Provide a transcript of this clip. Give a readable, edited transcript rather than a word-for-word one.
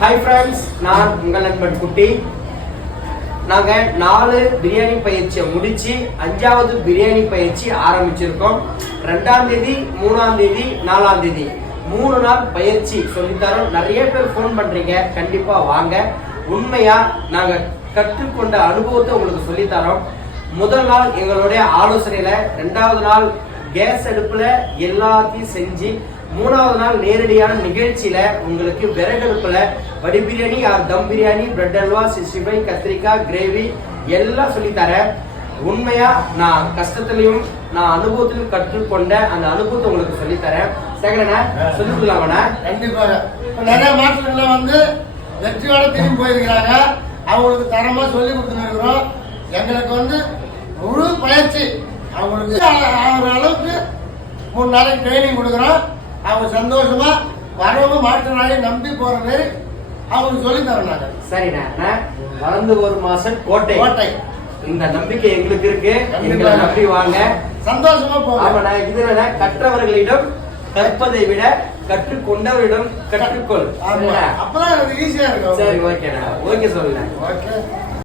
Hi friends, நான் உங்கள் நண்பன் குட்டி. நாங்கள் 4 பிரியாணி பயிற்சியை முடிச்சு 5வது பிரியாணி பயிற்சி ஆரம்பிச்சிருக்கோம். 2ஆம் தேதி, 3ஆம் தேதி, 4ஆம் தேதி 3 நாள் பயிற்சி சொல்லித்தரோம். நிறைய பேர் ஃபோன் பண்றீங்க, கண்டிப்பா வாங்க. உண்மையா நாங்க கற்றுக்கொண்ட அனுபவத்தை உங்களுக்கு சொல்லித்தரோம். முதல் நாள் எங்களுடைய ஆலோசனையில, 2வது நாள் கேஸ் அடுப்புல எல்லாத்தையும் செஞ்சு, 3வது நாள் நேரடியான நிகழ்ச்சியில உங்களுக்கு விறகடுப்புல வடி பிரியாணி, தம் பிரியாணி, பிரெட் அல்வா, 65, கத்திரிக்காய் கிரேவி எல்லாம் சொல்லித்தரேன். உண்மையா நான் கஷ்டத்திலையும் நான் அனுபவத்திலும் கற்றுக்கொண்ட அந்த அனுபவத்தை உங்களுக்கு சொல்லித்தரேன். சேகரண்ணா சொல்லி கொடுக்கலாமண்ணா? கண்டிப்பாக. நிறைய மாற்றங்கள் வந்து வெற்றியோட திரும்பி போயிருக்கிறாங்க. அவங்களுக்கு தரமா சொல்லி கொடுத்துருக்கிறோம். எங்களுக்கு வந்து முழு பயிற்சி அவங்களுக்கு ஆகிற அளவுக்கு 3 நாளைக்கு ட்ரைனிங் கொடுக்குறோம். அவங்க சந்தோஷமா வரவும் மாற்றுனாலே நம்பி போற மாதிரி அவங்களுக்கு சொல்லி தரோம். சரிண்ணா, வளர்ந்து ஒரு மாசம் கோட்டை கோட்டை இந்த நம்பிக்கை எங்களுக்கு இருக்கு. எங்களை நம்பி வாங்க, சந்தோஷமா போங்க. இதுல கற்றவர்களிடம் கற்பதை விட கற்றுக்கொண்டவரிடம் கற்றுக்கொள். அப்பதான் ஈஸியா இருக்கும். சரி, ஓகேண்ணா, ஓகே சொல்லுங்க. ஓகே.